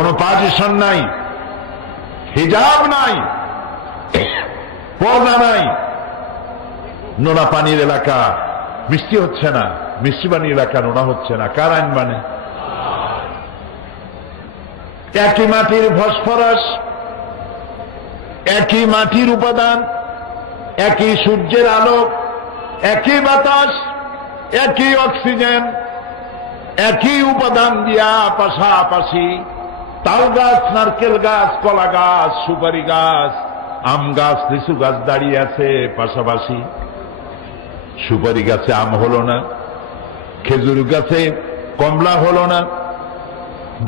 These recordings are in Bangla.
কোনো পার্টিশন নাই, হিজাব নাই, পর্দা নাই। নোনা পানির এলাকা মিষ্টি হচ্ছে না, মিষ্টি পানির এলাকা নোনা হচ্ছে না। কার আইন মানে? একই মাটির ফসফরাস, একই মাটির উপাদান, একই সূর্যের আলো, একই বাতাস, একই অক্সিজেন, একই উপাদান দিয়া পাশাপাশি তাল গাছ, নারকেল গাছ, কলা গাছ, সুপারি গাছ, আম গাছ, লিচু গাছ দাঁড়িয়ে আছে পাশাপাশি। সুপারি গাছে আম হলো না, খেজুর গাছে কমলা হলো না,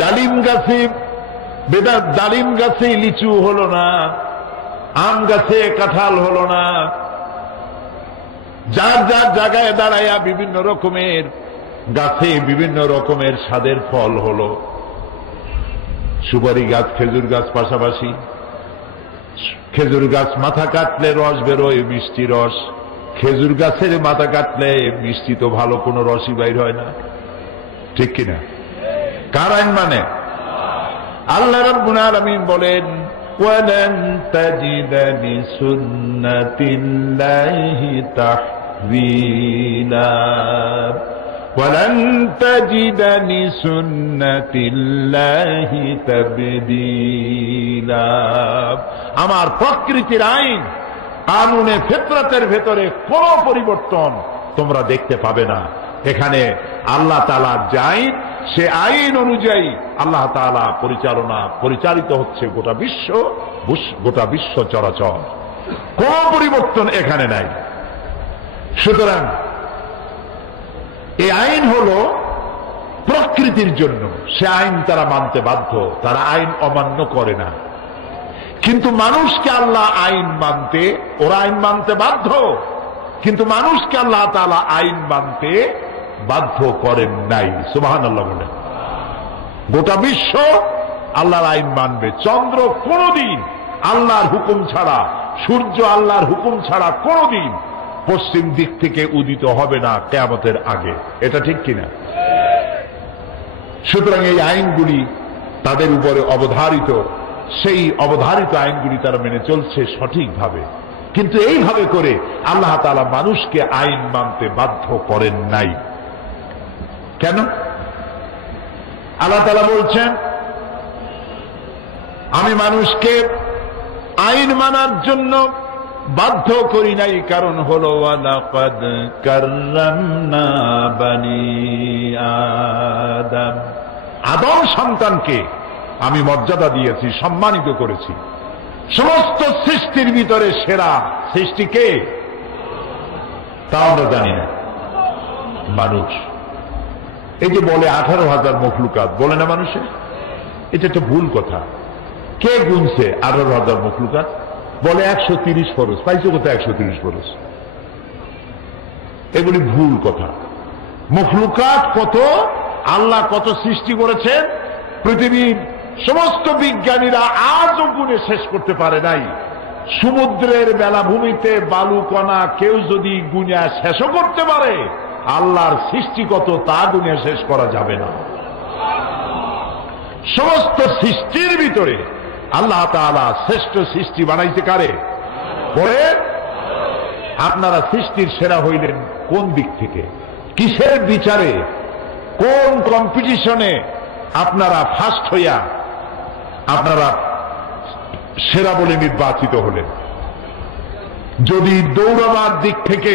ডালিম গাছে ডালিম গাছে লিচু হলো না, আম গাছে কাঁঠাল হলো না। যার যার জায়গায় দাঁড়াইয়া বিভিন্ন রকমের গাছে বিভিন্ন রকমের স্বাদের ফল হলো। সুপারি গাছ, খেজুর গাছ পাশাপাশি। খেজুর গাছ মাথা কাটলে রস বেরোয়, মিষ্টি রস। খেজুর গাছের মাথা কাটলে মিষ্টি তো ভালো কোনো রসই বাইর হয় না, ঠিক কিনা? কার আইন মানে? আল্লাহ রাব্বুল আলামিন বলেন, ওয়ালান তাজিদা লিসুন্নাতিল্লাহি তাহওয়িলা, ওয়ালান তাজিদা লিসুন্নাতিল্লাহি তাবদীলা। আমার প্রকৃতির আইন, কানুনে ফিতরতের ভেতরে কোন পরিবর্তন তোমরা দেখতে পাবে না। এখানে আল্লাহ তাআলার যে আইন, সে আইন অনুযায়ী আল্লাহ তাআলা পরিচালিত হচ্ছে গোটা বিশ্ব চরাচর। কোন পরিবর্তন এখানে নাই। সুতরাং এই আইন হলো প্রকৃতির জন্য, সে আইন তারা মানতে বাধ্য, তারা আইন অমান্য করে না। কিন্তু মানুষকে আল্লাহ আইন মানতে, ওরা আইন মানতে বাধ্য, কিন্তু মানুষকে আল্লাহ তাআলা আইন মানতে বাধ্য করেন নাই। সুবহানাল্লাহ বলেন। গোটা বিশ্ব আল্লাহর আইন মানবে। চন্দ্র কোনদিন আল্লাহর হুকুম ছাড়া, সূর্য আল্লাহর হুকুম ছাড়া কোনদিন পশ্চিম দিক থেকে উদিত হবে না কিয়ামতের আগে। এটা ঠিক কিনা? সুতরাং এই আইনগুলি তাদের উপরে অবধারিত, সেই অবধারিত আইনগুলি তারা মেনে চলছে সঠিকভাবে। কিন্তু এইভাবে করে আল্লাহ তাআলা মানুষকে আইন মানতে বাধ্য করেন নাই। কেন? আল্লাহ তাআলা বলছেন, আমি মানুষকে আইন মানার জন্য বাধ্য করি নাই, কারণ হলো ওয়ালাকাদ কাররামনা বানি আদম, আদম সন্তানকে আমি মর্যাদা দিয়েছি, সম্মানিত করেছি। সমস্ত সৃষ্টির ভিতরে সেরা সৃষ্টি কে? তা আমরা জানি না। মানুষ। এই যে বলে 18,000 মখলুকাত, বলে না মানুষে? এটা একটা ভুল কথা। কে গুনছে 18,000 মখলুকাত? বলে 130 ফরজ। পাইছে কোথায় 130 ফরজ? এগুলি ভুল কথা। মখলুকাত কত, আল্লাহ কত সৃষ্টি করেছেন, পৃথিবীর সমস্ত বিজ্ঞানীরা আজও গুণে শেষ করতে পারে নাই। সমুদ্রের বেলাভূমিতে বালুকণা কেউ যদি গুণে শেষও করতে পারে, আল্লাহর সৃষ্টি কত তা গুণে শেষ করা যাবে না। সমস্ত সৃষ্টির ভিতরে আল্লাহ তাআলা শ্রেষ্ঠ সৃষ্টি বানাইতে কারে? পরে আপনারা সৃষ্টির সেরা হইলেন কোন দিক থেকে? কিসের বিচারে? কোন কম্পিটিশনে আপনারা ফার্স্ট হইয়া আপনারা সেরা বলে নির্বাচিত হলেন? যদি দৌড়াবার দিক থেকে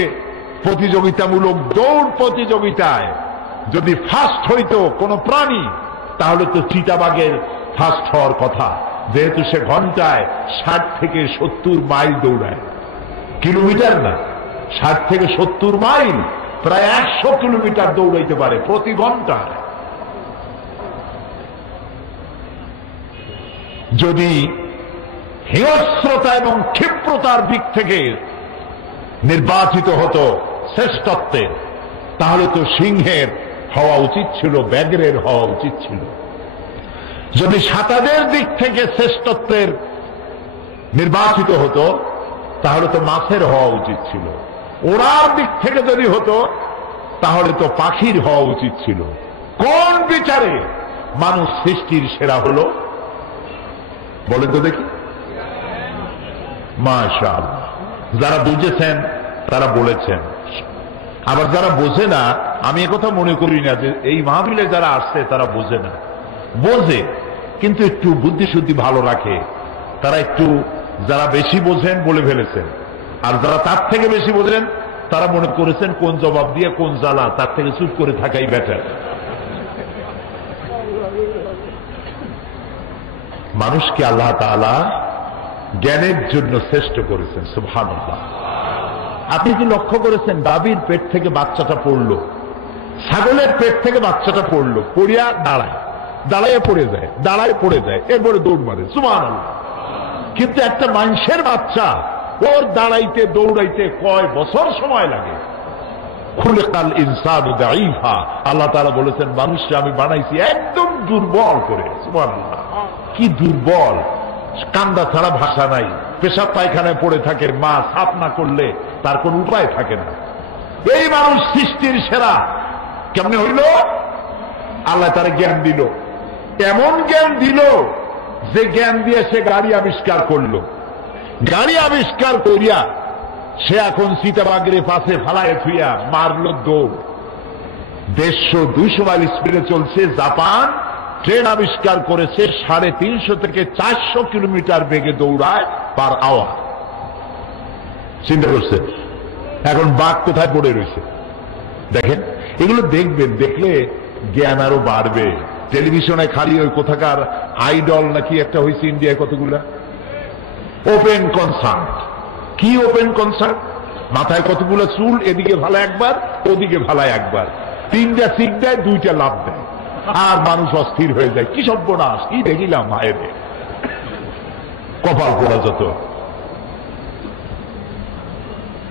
প্রতিযোগিতামূলক দৌড় প্রতিযোগিতায় যদি ফার্স্ট হইতো কোন প্রাণী, তাহলে তো চিতাবাঘের ফার্স্ট হওয়ার কথা, যেহেতু সে ঘন্টায় 60 থেকে 70 মাইল দৌড়ায়। কিলোমিটার না, 60 থেকে 70 মাইল, প্রায় 100 কিলোমিটার দৌড়াইতে পারে প্রতি ঘন্টায়। যদি হিংস্রতা এবং ক্ষিপ্রতার দিক থেকে নির্বাচিত হতো শ্রেষ্ঠত্বে, তাহলে তো সিংহের হওয়া উচিত ছিল, ব্যাঘ্রের হওয়া উচিত ছিল। যদি সাঁতারের দিক থেকে শ্রেষ্ঠত্বের নির্বাচিত হতো, তাহলে তো মাছের হওয়া উচিত ছিল। ওড়ার দিক থেকে যদি হতো, তাহলে তো পাখির হওয়া উচিত ছিল। কোন বিচারে মানুষ সৃষ্টির সেরা হলো? বলেন তো দেখি। মাশাআল্লাহ, যারা বুঝেছেন তারা বলেছেন। আবার যারা বোঝে না, আমি একথা মনে করি না যে এই মাহফিলে যারা আসছে তারা বোঝে না, বোঝে, কিন্তু একটু বুদ্ধি শুদ্ধি ভালো রাখে। তারা একটু, যারা বেশি বোঝেন বলে ফেলেছেন, আর যারা তার থেকে বেশি বোঝেন তারা মনে করেছেন কোন জবাব দিয়ে কোন জ্বালা, তার থেকে চুপ করে থাকাই বেটার। মানুষকে আল্লাহ তাআলা জ্ঞানের জন্য শ্রেষ্ঠ করেছেন। সুবহানাল্লাহ। আপনি কি লক্ষ্য করেছেন, গাভীর পেট থেকে বাচ্চাটা পড়লো, ছাগলের পেট থেকে বাচ্চাটা পড়লো, পড়িয়া দাঁড়ায়, দাঁড়াইয়ে পড়ে যায়, দাঁড়ায় পড়ে যায়, এরপরে দৌড় মারে। সুবহানাল্লাহ। কিন্তু একটা মানুষের বাচ্চা, ওর দাঁড়াইতে দৌড়াইতে কয় বছর সময় লাগে। খুলিকাল ইনসানু দাঈফা, আল্লাহ তাআলা বলেছেন মানুষকে আমি বানাইছি একদম দুর্বল করে। সুবহানাল্লাহ। কি দুর্বল, কান্দা ছাড়া ভাষা নাই, পেশাব পায়খানায় পড়ে থাকে, মা সাফ না করলে তার কোন উপায় থাকে না। এই মানুষ সৃষ্টির সেরা কেমনে হইল? আল্লাহ তার জ্ঞান দিল, এমন জ্ঞান দিল যে জ্ঞান দিয়ে সে গাড়ি আবিষ্কার করলো। গাড়ি আবিষ্কার করিয়া সে এখন চিতাবাঘের পাশে ফালায় থুইয়া মারলো দৌড়। 150-200 মাইল স্পিডে চলছে। জাপান ট্রেন আবিষ্কার করেছে 350 থেকে 400 কিলোমিটার বেগে দৌড়ায় পার আওয়ার। চিন্তা করছে এখন বাঘ কোথায় পড়ে রয়েছে। দেখেন, এগুলো দেখবেন, দেখলে জ্ঞান আরো বাড়বে। টেলিভিশনে খালি ওই কোথাকার আইডল নাকি একটা হয়েছে ইন্ডিয়ায়, কতগুলা ওপেন কনসার্ট। কি ওপেন কনসার্ট? মাথায় কতগুলো চুল, এদিকে ভালা একবার, ওদিকে ভালা একবার, 3টা সিট দেয়, 2টা লাভ দেয়, আর মানুষ অস্থির হয়ে যায়। কি সর্বনাশ, কি দেখিলাম মায়ের, কপাল পোড়া যত।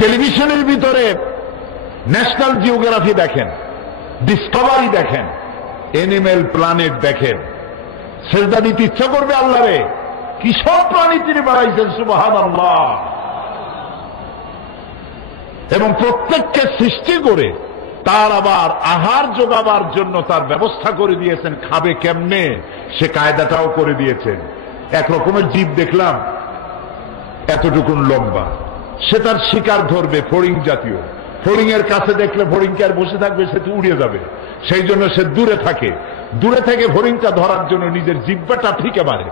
টেলিভিশনের ভিতরে ন্যাশনাল জিওগ্রাফি দেখেন, ডিসকভারি দেখেন, এনিম্যাল প্ল্যানেট দেখেন, সেজদা দিতে ইচ্ছা করবে আল্লাহরে। কি সব প্রাণী তিনি বাড়াইছেন। সুবহানাল্লাহ। এবং প্রত্যেককে সৃষ্টি করে তার আবার আহার যোগাবার জন্য তার ব্যবস্থা করে দিয়েছেন। খাবে কেমনে সে কায়দাটাও করে দিয়েছেন। এক রকমের জীব দেখলাম এতটুকুন লম্বা, সে তার শিকার ধরবে, ফড়িং জাতীয়। ফড়িং এর কাছে দেখলে ফড়িংকে আর বসে থাকবে, সে তো উড়িয়ে যাবে, সেই জন্য সে দূরে থাকে। দূরে থেকে ফড়িংটা ধরার জন্য নিজের জিব্বাটা ঠিকে মারে।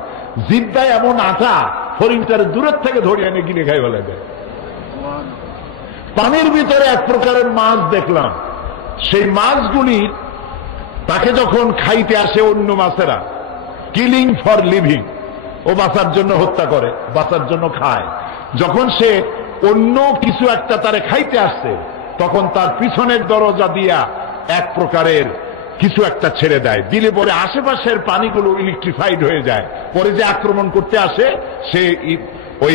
জিব্বায় এমন আটা, ফড়িংটার দূরের থেকে ধরে এনে গিলে খাই বলে দেয়। পানির ভিতরে এক প্রকারের মাছ দেখলাম, সেই মাছগুলি তাকে যখন খাইতে আসে অন্য মাছেরা, কিলিং ফর লিভিং, ও বাঁচার জন্য হত্যা করে, বাঁচার জন্য খায়। যখন সে অন্য কিছু একটা তারে খাইতে আসছে, তখন তার পিছনের দরজা দিয়া এক প্রকারের কিছু একটা ছেড়ে দেয়, দিলে পরে আশেপাশের পানিগুলো ইলেকট্রিফাইড হয়ে যায়। পরে যে আক্রমণ করতে আসে সে ওই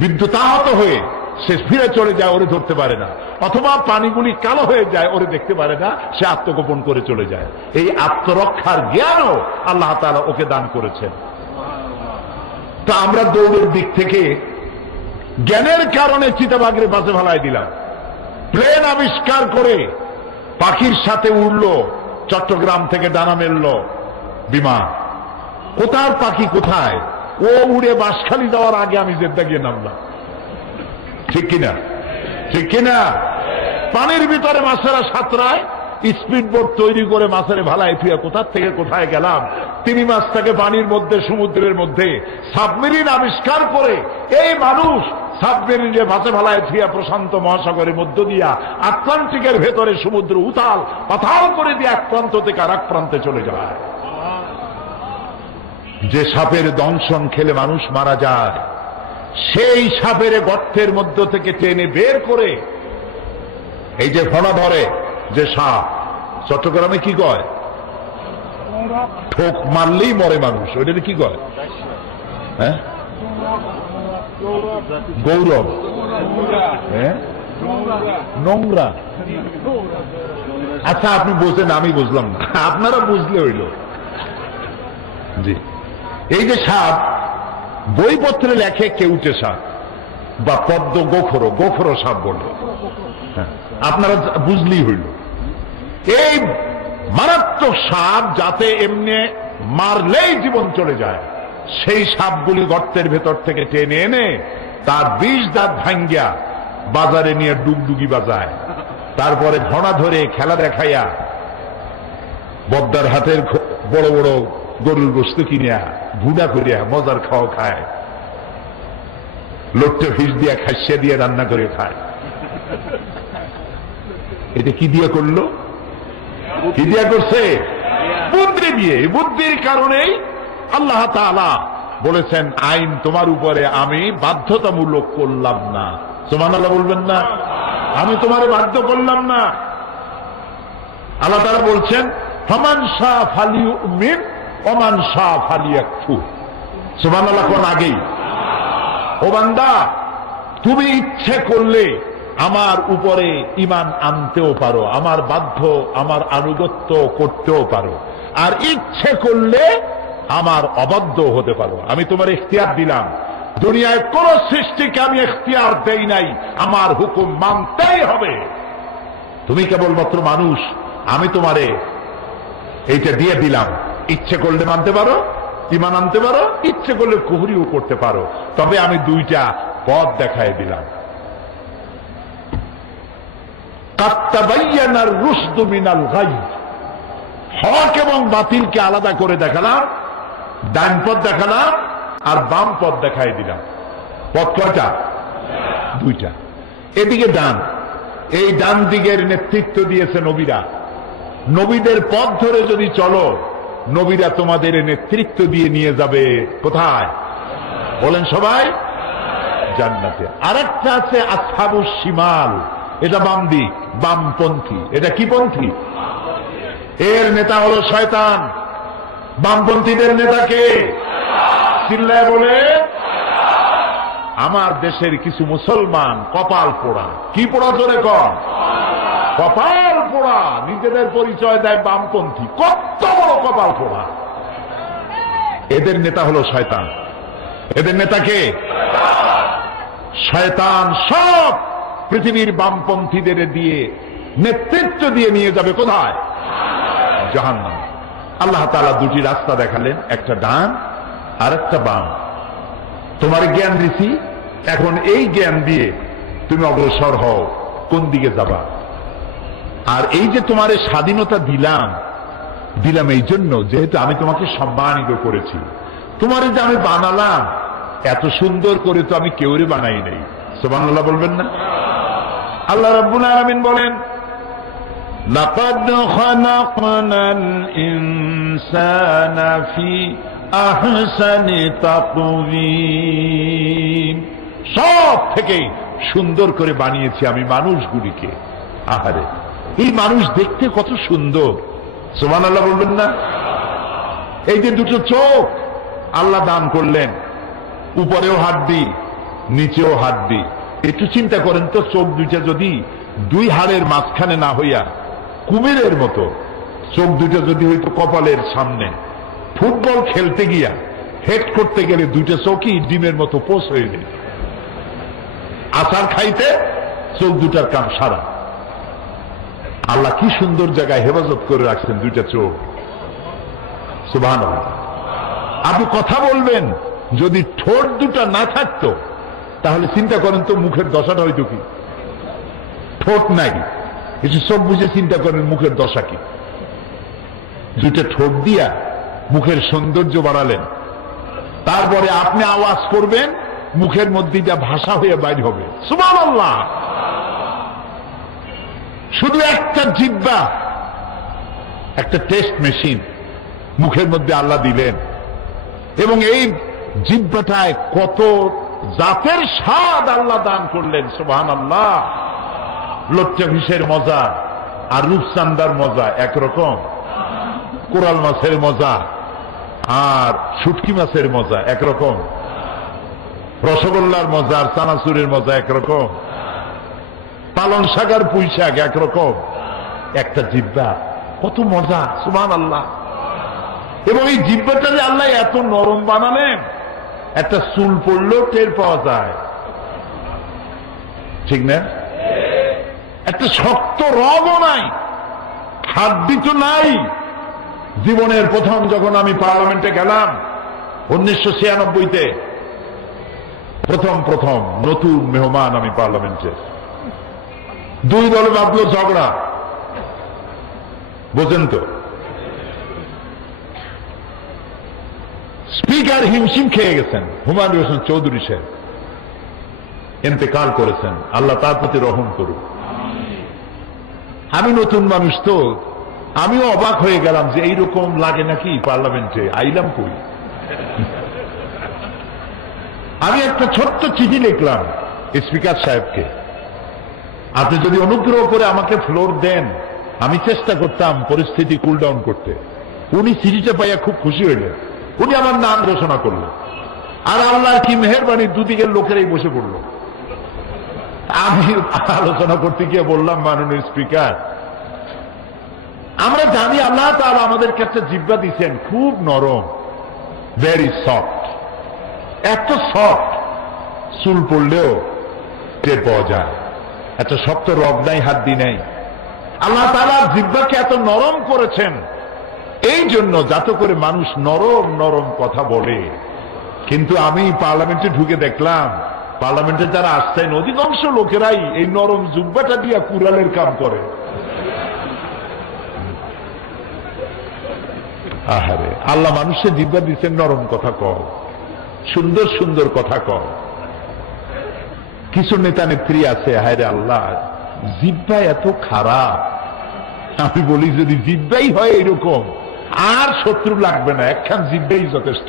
বিদ্যুতাহত হয়ে সে ফিরে চলে যায়, ওরে ধরতে পারে না। অথবা পানিগুলি কালো হয়ে যায়, ওরে দেখতে পারে না, সে আত্মগোপন করে চলে যায়। এই আত্মরক্ষার জ্ঞানও আল্লাহ তাআলা ওকে দান করেছেন। তা আমরা দৌড়ের দিক থেকে জ্ঞানের কারণে চিতাবাঘের পাশে ফেলাই দিলাম। প্লেন আবিষ্কার করে পাখির সাথে উড়লো, চট্টগ্রাম থেকে ডানা মেলল বিমান। কোথার পাখি কোথায়, ও উড়ে বাঁশখালী যাওয়ার আগে আমি জেদ্দা গিয়ে নামলাম। ঠিক কিনা? ঠিক কিনা? পানির ভিতরে মাছেরা সাঁতরায়, স্পিড বোট তৈরি করে মাছের ভালায় ফিয়া কোথার থেকে কোথায় গেলাম। তিনি মাছটাকে পানির মধ্যে, সমুদ্রের মধ্যে সাবমেরিন আবিষ্কার করে এই মানুষ সাবমেরিনে মাছে ভালায় ফিয়া প্রশান্ত মহাসাগরের মধ্য দিয়া আটলান্টিকের ভেতরে সমুদ্র উতাল পাতাল করে দিয়ে এক প্রান্ত থেকে আর এক প্রান্তে চলে যায়। যে সাপের দংশন খেলে মানুষ মারা যায়, সেই সাপের গর্তের মধ্য থেকে টেনে বের করে এই যে ফনা ধরে যে সাপ, চট্টগ্রামে কি কয়, ঠোক মারলেই মরে মানুষ, ওইটা কি কয়? হ্যাঁ, গৌরব। হ্যাঁ, নোংরা। আচ্ছা, আপনি বুঝলেন, আমি বুঝলাম না, আপনারা বুঝলে হইল। জি, এই যে সাপ বইপত্রে লেখে কেউটে সাপ বা পদ্ম গোখরো, গোখরো সাপ বলে, আপনারা বুঝলেই হইল। এই মারাত্মক সাপ যাতে এমনি মারলেই জীবন চলে যায়, সেই সাপগুলি গর্তের ভেতর থেকে টেনে এনে তার 20 দাঁত ভাঙ্গিয়া বাজারে নিয়ে ডুগডুগি বাজায়, তারপরে ঘোড়া ধরে খেলা দেখাইয়া বদ্দার হাতের বড় বড় গরুর গোস্ত কিনিয়া ভুনা করিয়া মজার খাওয়া খায়, লোট্টে ফিস দিয়া খাসিয়া দিয়ে রান্না করে খায়। এটা কি দিয়া করলো? কি দিয়া করছে? বুদ্ধি দিয়ে। বুদ্ধির কারণেই আল্লাহ তাআলা বলেছেন আইন তোমার উপরে আমি বাধ্যতামূলক করলাম না। সুবহানাল্লাহ বলবেন না? আমি তোমারে বাধ্য করলাম না। আল্লাহ তাআলা বলছেন ফামান শাআ ফালিউমিন ওয়া মান শাআ ফালিয়াকফুর। সুবহানাল্লাহ কোন আগেই। ও বান্দা, তুমি ইচ্ছে করলে আমার উপরে ঈমান আনতেও পারো, আমার বাধ্য আমার আনুগত্য করতেও পারো, আর ইচ্ছে করলে আমার অবাধ্য হতে পারো। আমি তোমার ইখতিয়ার দিলাম। দুনিয়ায় কোন সৃষ্টিকে আমি ইখতিয়ার দেই নাই, আমার হুকুম মানতেই হবে। তুমি কেবলমাত্র মানুষ, আমি তোমারে এইটা দিয়ে দিলাম। ইচ্ছে করলে মানতে পারো, ঈমান আনতে পারো, ইচ্ছে করলে কুফরিও করতে পারো, তবে আমি দুইটা পথ দেখায় দিলাম। কাত্তাবাইয়ানার রুশদু মিনাল গাই, হক এবং বাতিলকে আলাদা করে দেখালাম, ডান পথ দেখালাম আর বাম পথ দেখাই দিলাম। পথ কয়টা? দুইটা। এদিকে ডান, এই ডান দিকের নেতৃত্ব দিয়েছে নবীরা। নবীদের পথ ধরে যদি চলো, নবীরা তোমাদের নেতৃত্ব দিয়ে নিয়ে যাবে কোথায়? বলেন সবাই, জান্নাতে। আরেকটা আছে আসহাবুস শিমাল, এটা বাম দিক, বামপন্থী। এটা কি পন্থী? এর নেতা হলো শয়তান। বামপন্থীদের নেতা কে? চিল্লায় বলে। আমার দেশের কিছু মুসলমান কপাল পোড়া। কি পোড়া? জোরে কর। কপাল পোড়া। নিজেদের পরিচয় দেয় বামপন্থী। কত বড় কপাল পোড়া। এদের নেতা হলো শয়তান। এদের নেতা কে? শয়তান। সব পৃথিবীর বামপন্থীদের দিয়ে নেতৃত্ব দিয়ে নিয়ে যাবে কোথায়? জাহান্নাম। আল্লাহ তাআলা দুটি রাস্তা দেখালেন, একটা ডান আর একটা বাম। তোমার জ্ঞান দিছি, এখন এই জ্ঞান দিয়ে তুমি অগ্রসর হও, কোন দিকে যাবা। আর এই যে তোমার স্বাধীনতা দিলাম, দিলাম এই জন্য যেহেতু আমি তোমাকে সম্মানিত করেছি। তোমার যে আমি বানালাম, এত সুন্দর করে তো আমি কেউরে বানাই নাই। সুবহানাল্লাহ বলবেন না? আল্লাহ রাব্বুল আলামিন বলেন লাকাদ খালাকনাল ইনসানা ফি আহসানি তাকওয়িম। সব থেকে সুন্দর করে বানিয়েছি আমি মানুষগুলিকে। আহারে, এই মানুষ দেখতে কত সুন্দর। সুবহানাল্লাহ বলবেন না? এই যে দুটো চোখ আল্লাহ দান করলেন, উপরেও হাড্ডি নিচেও হাড্ডি। একটু চিন্তা করেন তো, চোখ দুইটা যদি দুই হাড়ের মাঝখানে না হইয়া কুমিরের মতো, চোখ দুইটা যদি হইতো কপালের সামনে, ফুটবল খেলতে গিয়া হেড করতে গেলে দুইটা চোখই ডিমের মতো পোষ হয়ে যায়। আচার খাইতে চোখ দুটার কাম সারা। আল্লাহ কি সুন্দর জায়গায় হেফাজত করে রাখছেন দুইটা চোখ। সুবহানাল্লাহ। আপনি কথা বলবেন, যদি ঠোঁট দুটা না থাকতো তাহলে চিন্তা করেন তো মুখের দশাটা হইতো কি? ঠোঁট নাই, কিছু চোখ বুঝে চিন্তা করেন মুখের দশা কি। দুইটা ঠোঁট দিয়া মুখের সৌন্দর্য বাড়ালেন, তারপরে আপনি আওয়াজ করবেন, মুখের মধ্যে যা ভাষা হয়ে বাইর হবে। সুবহানাল্লাহ। শুধু একটা জিহ্বা, একটা টেস্ট মেশিন মুখের মধ্যে আল্লাহ দিলেন, এবং এই জিহ্বাটায় কত জাতের স্বাদ আল্লাহ দান করলেন। সুবহানাল্লাহ। লচ্চা ভিসের মজা আর রূপচান্দার মজা একরকম, কোরাল মাছের মজা আর শুটকি মাছের মজা একরকম, রসগোল্লার মজা আর চানাচুরের মজা একরকম, পালং শাক আর পুঁই শাক একরকম। একটা জিহ্বা, কত মজা। সুবহানাল্লাহ। এবং এই জিহ্বাটা যে আল্লাহ এত নরম বানালেন, একটা চুল পড়লেও টের পাওয়া যায়, ঠিক না? একটা শক্ত রগও নাই, হাড্ডি তো নাই। জীবনের প্রথম যখন আমি পার্লামেন্টে গেলাম, 1996-তে প্রথম নতুন মেহমান আমি পার্লামেন্টে, দুই দলে বাঁধলো ঝগড়া, বোঝেন তো? স্পিকার হিমশিম খেয়ে গেছেন, হুমায়ুন হোসেন চৌধুরী সাহেব ইন্তেকাল করেছেন, আল্লাহ তার প্রতি রহম করুন। আমি নতুন মানুষ তো, আমিও অবাক হয়ে গেলাম যে এইরকম লাগে নাকি পার্লামেন্টে, আইলাম কই। আমি একটা ছোট্ট চিঠি লিখলাম স্পিকার সাহেবকে, আপনি যদি অনুগ্রহ করে আমাকে ফ্লোর দেন, আমি চেষ্টা করতাম পরিস্থিতি কুল ডাউন করতে। উনি চিঠিটা পাইয়া খুব খুশি হইলেন, উনি আমার নাম ঘোষণা করলেন, আর আল্লাহর কি মেহেরবানি, দুদিকের লোকেরাই বসে পড়ল। আমি আলোচনা করতে গিয়ে বললাম, মাননীয় স্পিকার, আমরা জানি আল্লাহ তাআলা আমাদের কাছে জিহ্বা দিচ্ছেন খুব নরম, ভেরি সফট, এত সফট চুল পড়লেও টের পাওয়া যায়, এত শক্ত রগ নাই, হাড্ডি নাই। আল্লাহ তাআলা জিহ্বাকে এত নরম করেছেন এই জন্য যাতে করে মানুষ নরম নরম কথা বলে। কিন্তু আমি পার্লামেন্টে ঢুকে দেখলাম, পার্লামেন্টে যারা আসছেন অধিকাংশ লোকেরাই এই নরম জিহ্বাটা দিয়ে কুড়ালের কাম করে। আহারে, আল্লাহ মানুষের জিহ্বা দিচ্ছেন নরম কথা কও, সুন্দর সুন্দর কথা কও। কিছু নেতা নেত্রী আছে, হায়রে আল্লাহ জিহ্বা এত খারাপ। আমি বলি যদি জিহ্বাই হয় এরকম, আর শত্রু লাগবে না, একখান জিহ্বাই যথেষ্ট।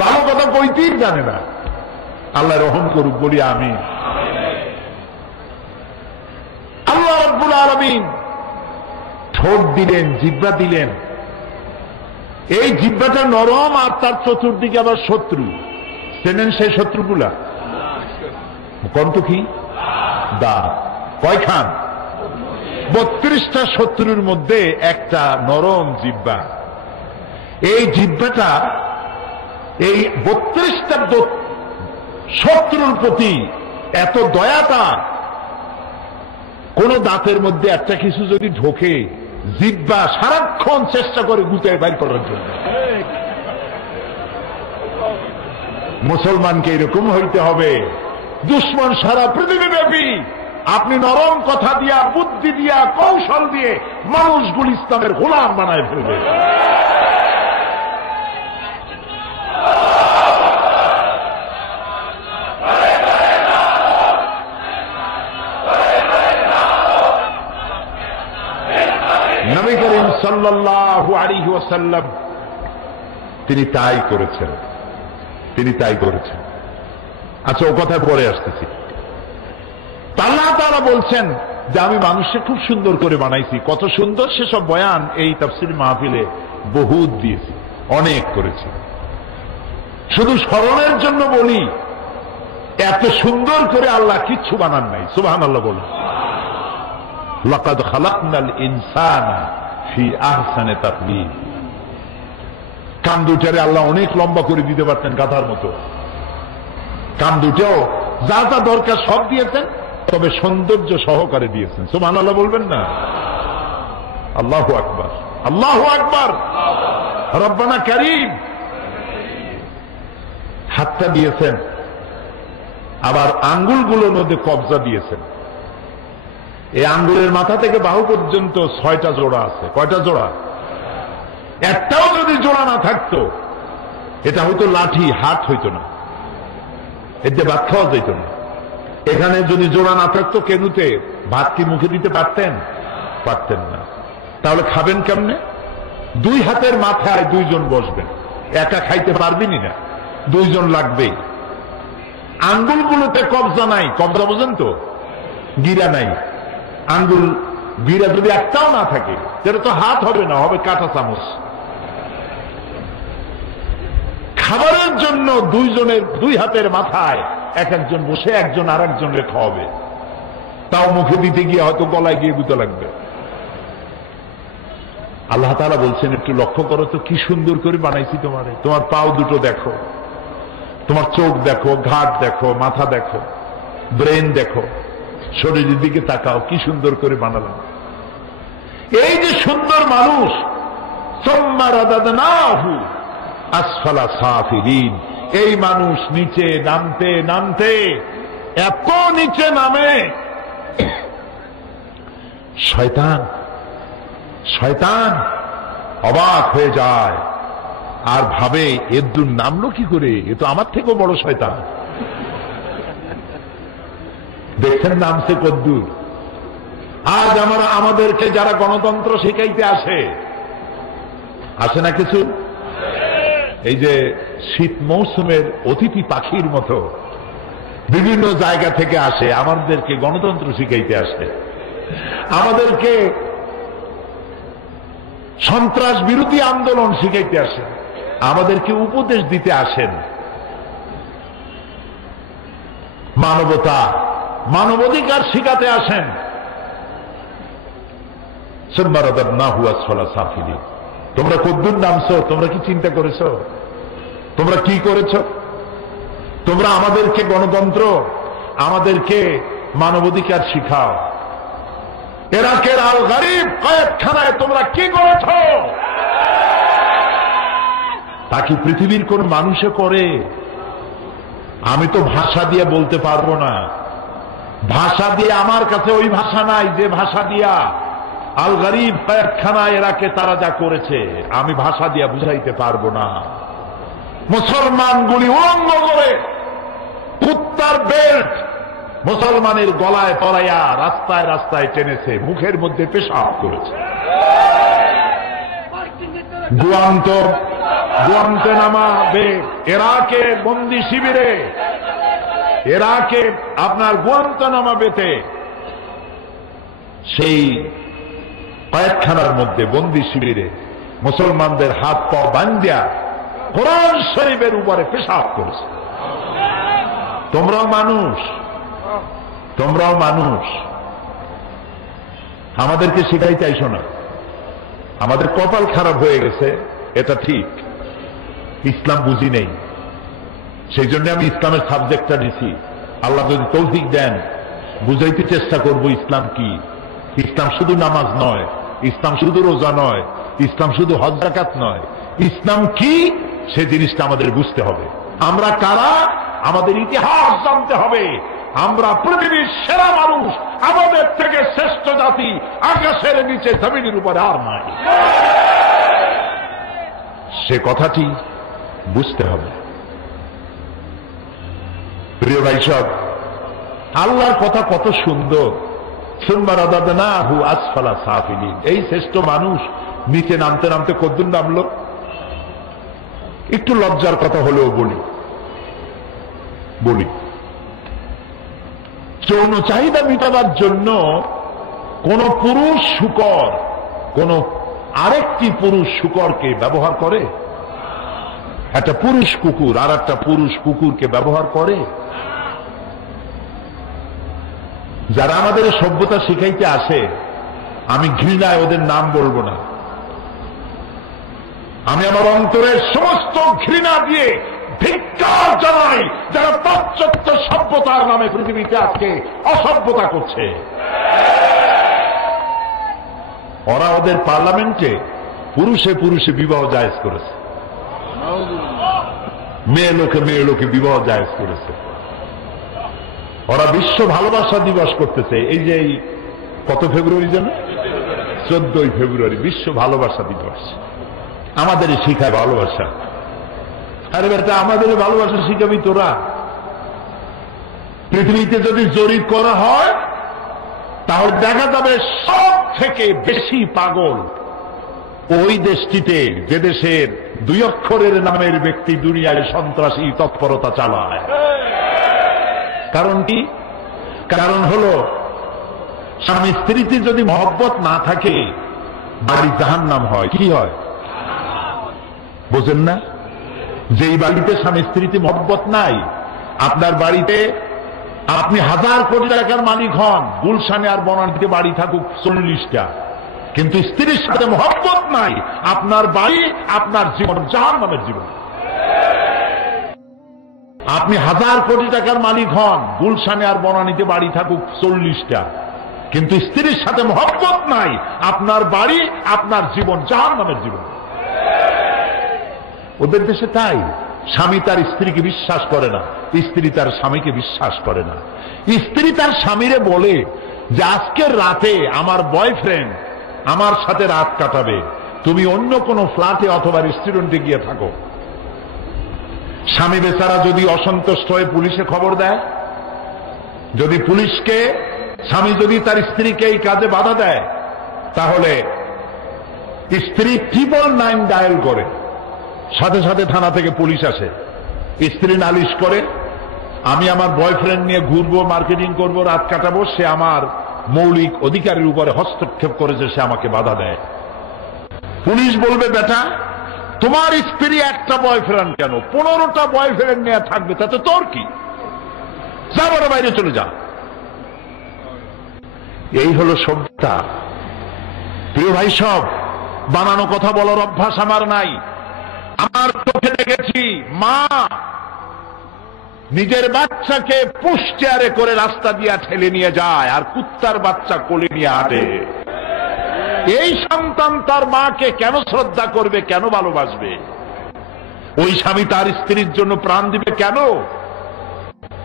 ভালো কথা কইতেই জানে না, আল্লাহ রহম করুক, বলি আমি। আল্লাহ রাব্বুল আলামিন ঠোঁট দিলেন, জিহ্বা দিলেন, এই জিহ্বাটা নরম, আর তার চতুর্দিকে আবার শত্রু। চেনেন সেই শত্রুগুলা? কন্ত কি? দাঁত। কয়খান? 32টা শত্রুর মধ্যে একটা নরম জিহ্বা। এই জিহ্বাটা এই 32টা শত্রুর প্রতি এত দয়াটা, কোন দাঁতের মধ্যে একটা কিছু যদি ঢোকে, জিহ্বা সারাক্ষণ চেষ্টা করে গুতায় বাইর করার জন্য। মুসলমানকে এরকম হইতে হবে, দুশ্মন সারা পৃথিবীব্যাপী আপনি নরম কথা দিয়া, বুদ্ধি দিয়া, কৌশল দিয়ে মানুষগুলি ইসলামের গোলাম বানায় ফেলবে। নবী করিম সাল্লাল্লাহু আলাইহি ওয়াসাল্লাম তিনি তাই করেছেন, তিনি তাই করেছেন। আচ্ছা, ও কথায় পরে আসতেছি। আল্লাহ তাআলা বলছেন যে আমি মানুষকে খুব সুন্দর করে বানাইছি। কত সুন্দর সেসব বয়ান এই তাফসীর মাহফিলে বহুত দিয়েছি, অনেক করেছি। শুধু স্মরণের জন্য বলি, এত সুন্দর করে আল্লাহ কিচ্ছু বানান নাই। সুবহানাল্লাহ বলুন। লাকাদ খালাকনাল ইনসানা ফি আহসানি তাকওয়িম। কান দুটারে আল্লাহ অনেক লম্বা করে দিতে পারতেন, গাধার মতো। কান দুটাও যা যা দরকার সব দিয়েছেন, তবে সৌন্দর্য সহকারে দিয়েছেন। সুবহানাল্লাহ বলবেন না? আল্লাহু আকবার, আল্লাহু আকবার, রব্বানা কারীম। হাতটা দিয়েছেন, আবার আঙ্গুলগুলোর মধ্যে কবজা দিয়েছেন। এই আঙ্গুলের মাথা থেকে বাহু পর্যন্ত 6টা জোড়া আছে। কয়টা জোড়া? একটাও যদি জোড়া না থাকতো, এটা হয়তো লাঠি, হাত হইতো না, এতে ভাত খাওয়া যেত না। এখানে যদি জোড়া না থাকতো, কেনুতে ভাত কি মুখে দিতে পারতেন? পারতেন না। তাহলে খাবেন কেমনে? 2 হাতের মাথায় 2 জন বসবেন, একা খাইতে পারবেনই না, 2 জন লাগবেই। আঙ্গুলগুলোতে কবজা নাই, কবজা বোঝেন তো? গিরা নাই। আঙ্গুল গিরা যদি একটাও না থাকে, সেটা তো হাত হবে না, হবে কাঁটা চামচ। খাবারের জন্য 2 জনের 2 হাতের মাথায় এক একজন বসে একজন আর একজনের খাওয়াবে, তাও মুখে দিতে গিয়ে হয়তো গলায় গিয়ে গুতে লাগবে। আল্লাহ তাআলা বলছেন একটু লক্ষ্য করো তো, কি সুন্দর করে বানাইছি তোমারে। তোমার পাও দুটো দেখো, তোমার চোখ দেখো, ঘাট দেখো, মাথা দেখো, ব্রেন দেখো, শরীরের দিকে তাকাও, কি সুন্দর করে বানালাম। এই যে সুন্দর মানুষ, সুম্মা রাদাদনাহু আসফালা সাফিলিন। এই মানুষ নিচে নামতে নামতে এত নিচে নামে, শয়তান শয়তান অবাক হয়ে যায় আর ভাবে এদ্দুর নামলো কি করে, এ তো আমার থেকেও বড় শয়তান। দেখছেন নামছে কদ্দুর। আজ আমাদেরকে যারা গণতন্ত্র শিখাইতে আসে না কিছু, এই যে শীত মৌসুমের অতিথি পাখির মতো বিভিন্ন জায়গা থেকে আসে, আমাদেরকে গণতন্ত্র শিখাইতে আসে, আমাদেরকে সন্ত্রাস বিরোধী আন্দোলন শিখাইতে আসেন, আমাদেরকে উপদেশ দিতে আসেন, মানবতা মানবাধিকার শিখাতে আসেন। তোমরা কদ্দুর নামছো, তোমরা কি চিন্তা করেছো? তোমরা কি করেছ? তোমরা আমাদেরকে গণতন্ত্র, আমাদেরকে মানবাধিকার শিখাও। ইরাকের আল গরিব কয়েদখানায় তোমরা কি করেছ? তা কি পৃথিবীর কোন মানুষে করে? আমি তো ভাষা দিয়ে বলতে পারবো না, ভাষা দিয়ে আমার কাছে ওই ভাষা নাই যে ভাষা দিয়া আল গরিব কয়েদখানায় ইরাকে তারা যা করেছে, আমি ভাষা দিয়া বুঝাইতে পারবো না। মুসলমানগুলি উলঙ্গ করে কুত্তার বেল্ট মুসলমানের গলায় পরাইয়া রাস্তায় রাস্তায় টেনেছে, মুখের মধ্যে পেশাব করেছে। গুয়ান্তানামো বে ইরাকে বন্দি শিবিরে, ইরাকে আপনার গুয়ান্তানামো বেতে সেই কয়েদখানার মধ্যে বন্দি শিবিরে মুসলমানদের হাত পা বান্ধিয়া কোরআন শরীফের উপরে পেশাব করেছে। তোমরাও মানুষ, তোমরাও মানুষ। আমাদেরকে শিখাইতে আইসো না। আমাদের কপাল খারাপ হয়ে গেছে, এটা ঠিক, ইসলাম বুঝি নেই, সেই জন্য আমি ইসলামের সাবজেক্টটা নিছি। আল্লাহ যদি তৌফিক দেন বুঝাইতে চেষ্টা করব ইসলাম কি। ইসলাম শুধু নামাজ নয়, ইসলাম শুধু রোজা নয়, ইসলাম শুধু হজ যাকাত নয়, ইসলাম কি সে জিনিসটা আমাদের বুঝতে হবে। আমরা কারা, আমাদের ইতিহাস জানতে হবে। আমরা পৃথিবীর সেরা মানুষ, আমাদের থেকে শ্রেষ্ঠ জাতি আকাশের নিচে জমিনের উপরে আর নাই, সে কথাটি বুঝতে হবে। প্রিয় ভাই সব, আল্লাহর কথা কত সুন্দর। সুম্মা রাদাদনাহু আসফালা সাফিলিন। এই শ্রেষ্ঠ মানুষ নিচে নামতে নামতে কদ্দুর নামলো। একটু লজ্জার কথা হলেও বলি, যৌন চাহিদা মেটাবার জন্য কোন পুরুষ শূকর কোন আরেকটি পুরুষ শূকরকে ব্যবহার করে? একটা পুরুষ কুকুর আর একটা পুরুষ কুকুরকে ব্যবহার করে? যারা আমাদের সভ্যতা শিখাইতে আসে, আমি ঘৃণায় ওদের নাম বলবো না, আমি আমার অন্তরের সমস্ত ঘৃণা দিয়ে ধিক্কার জানাই যারা পাশ্চাত্য সভ্যতার নামে পৃথিবীতে আজকে অসভ্যতা করছে। ওরা ওদের পার্লামেন্টে পুরুষে পুরুষে বিবাহ জায়েজ করেছে, মেয়ে লোকে বিবাহ জায়েজ করেছে। ওরা বিশ্ব ভালোবাসা দিবস করতেছে। এই যে কত ফেব্রুয়ারি যেন, 14 ফেব্রুয়ারি বিশ্ব ভালোবাসা দিবস। আমাদের শিখায় ভালোবাসা। আরে বেটা, আমাদের ভালোবাসা শিখাবি তোরা? পৃথিবীতে যদি জরিপ করা হয় তাহলে দেখা যাবে সব থেকে বেশি পাগল ওই দেশটিতে যে দেশের 2 অক্ষরের নামের ব্যক্তি দুনিয়ায় সন্ত্রাসী তৎপরতা চালায়। কারণ কি? কারণ হলো স্বামী স্ত্রীতে যদি মহব্বত না থাকে বাড়ি জাহান্নাম হয়। কি হয় বোঝেন না? যেই বাড়িতে স্বামী স্ত্রীতে মহব্বত নাই, আপনার বাড়িতে আপনি 1000 কোটি টাকার মালিক হন, গুলশানে আর বনানীতে বাড়ি থাকুক 40টা, কিন্তু স্ত্রীর সাথে মহব্বত নাই, আপনার বাড়ি আপনার জীবন জাহান্নামের জীবন। আপনি 1000 কোটি টাকার মালিক হন, গুলশানে আর বনানীতে বাড়ি থাকুক 40টা, কিন্তু স্ত্রীর সাথে মহব্বত নাই, আপনার বাড়ি আপনার জীবন জাহান্নামের জীবন। ওদের দেশে তাই, স্বামী তার স্ত্রীকে বিশ্বাস করে না, স্ত্রী তার স্বামীকে বিশ্বাস করে না। স্ত্রী তার স্বামীরে বলে যে আজকের রাতে আমার বয়ফ্রেন্ড আমার সাথে রাত কাটাবে, তুমি অন্য কোনো ফ্ল্যাটে অথবা রেস্টুরেন্টে গিয়ে থাকো। স্বামী বেচারা যদি অসন্তুষ্ট হয়ে পুলিশে খবর দেয়, যদি পুলিশকে, স্বামী যদি তার স্ত্রীকে এই কাজে বাধা দেয়, তাহলে স্ত্রী 999 ডায়াল করে, সাথে সাথে থানা থেকে পুলিশ আসে। স্ত্রী নালিশ করে, আমি আমার বয়ফ্রেন্ড নিয়ে ঘুরবো, মার্কেটিং করব, রাত কাটাবো, সে আমার মৌলিক অধিকারের উপরে হস্তক্ষেপ করেছে, সে আমাকে বাধা দেয়। পুলিশ বলবে, বেটা তোমার স্ত্রী একটা বয়ফ্রেন্ড কেন, 15টা বয়ফ্রেন্ড নিয়ে থাকবে, তাতে তোর কি, যা বড় বাইরে চলে যা। এই হলো সভ্যতা। প্রিয় ভাই, সব বানানো কথা বলার অভ্যাস আমার নাই। আমার চোখে দেখেছি মা নিজের বাচ্চাকে পুশ চেয়ারে করে রাস্তা দিয়ে ঠেলে নিয়ে যায়, আর কুত্তার বাচ্চা কোলে নিয়ে হাঁটে। এই সন্তান তার মাকে কেন শ্রদ্ধা করবে, কেন ভালোবাসবে? ওই স্বামী তার স্ত্রীর জন্য প্রাণ দিবে কেন?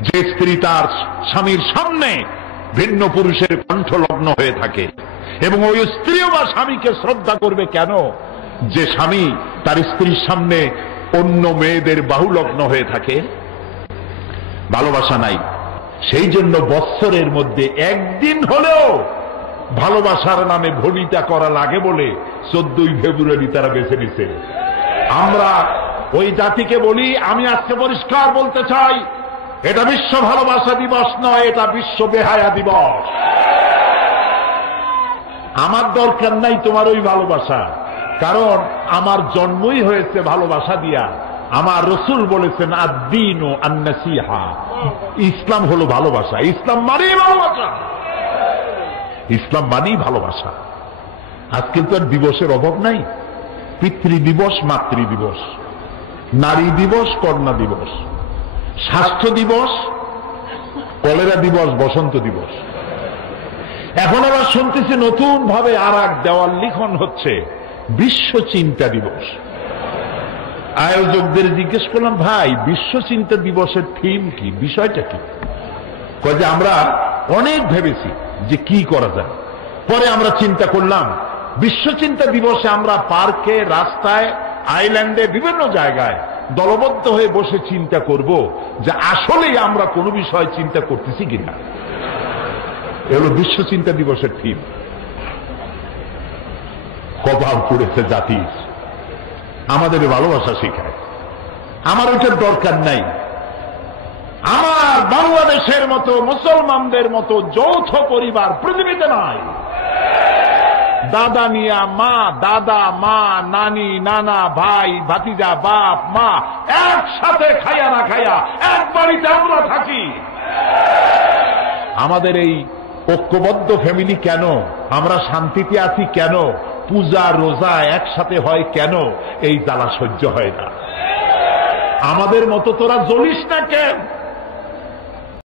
যে স্ত্রী তার স্বামীর সামনে ভিন্ন পুরুষের কণ্ঠলগ্ন হয়ে থাকে। এবং ওই স্ত্রীও বা স্বামীকে শ্রদ্ধা করবে কেন? যে স্বামী তার স্ত্রীর সামনে অন্য মেয়েদের বাহুলগ্ন হয়ে থাকে। ভালোবাসা নাই। সেই জন্য বৎসরের মধ্যে একদিন হলেও ভালোবাসার নামে ভনিতা করা লাগে বলে 14ই ফেব্রুয়ারি তারা বেছে নিছে। আমরা ওই জাতিকে বলি, আমি আজকে পরিষ্কার বলতে চাই, এটা বিশ্ব ভালোবাসা দিবস নয়, এটা বিশ্ব বেহায়া দিবস। আমার দরকার নাই তোমার ওই ভালোবাসা, কারণ আমার জন্মই হয়েছে ভালোবাসা দিয়া। আমার রসুল বলেছেন আদ-দীন আন-নাসিহা, ইসলাম হলো ভালোবাসা। ইসলাম মানেই ভালোবাসা, ইসলাম মানেই ভালোবাসা। আজকে তো আর দিবসের অভাব নাই। পিতৃ দিবস, মাতৃ দিবস, নারী দিবস, কন্যা দিবস, স্বাস্থ্য দিবস, কলেরা দিবস, বসন্ত দিবস। এখন আবার শুনতেছি নতুন ভাবে আর এক দেওয়াল লিখন হচ্ছে, বিশ্ব চিন্তা দিবস। আয়োজকদের জিজ্ঞেস করলাম, ভাই বিশ্ব চিন্তা দিবসের থিম কি, বিষয়টা কি? কয় যে আমরা অনেক ভেবেছি যে কি করা যায়। পরে আমরা চিন্তা করলাম, বিশ্ব চিন্তা দিবসে আমরা পার্কে, রাস্তায়, আইল্যান্ডে, বিভিন্ন জায়গায় দলবদ্ধ হয়ে বসে চিন্তা করব যে আসলেই আমরা কোনো বিষয় চিন্তা করতেছি কিনা। এগুলো বিশ্ব চিন্তা দিবসের থিম। কপাল পড়েছে জাতির, আমাদের ভালোবাসা শিখায়। আমার ওইটার দরকার নাই। আমার বাংলাদেশের মতো, মুসলমানদের মতো যৌথ পরিবার পৃথিবীতে নাই। দাদা মিয়া, মা, দাদা, মা, নানি, নানা, ভাই, ভাতিজা, বাপ, মা একসাথে খাইয়া না খাইয়া এক বাড়িতে আমরা থাকি। আমাদের এই ঐক্যবদ্ধ ফ্যামিলি কেন? আমরা শান্তিতে আছি কেন? পূজা রোজা একসাথে হয় কেন? এই জ্বালা সহ্য হয় না। আমাদের মতো তোরা জ্বলিস না কেন?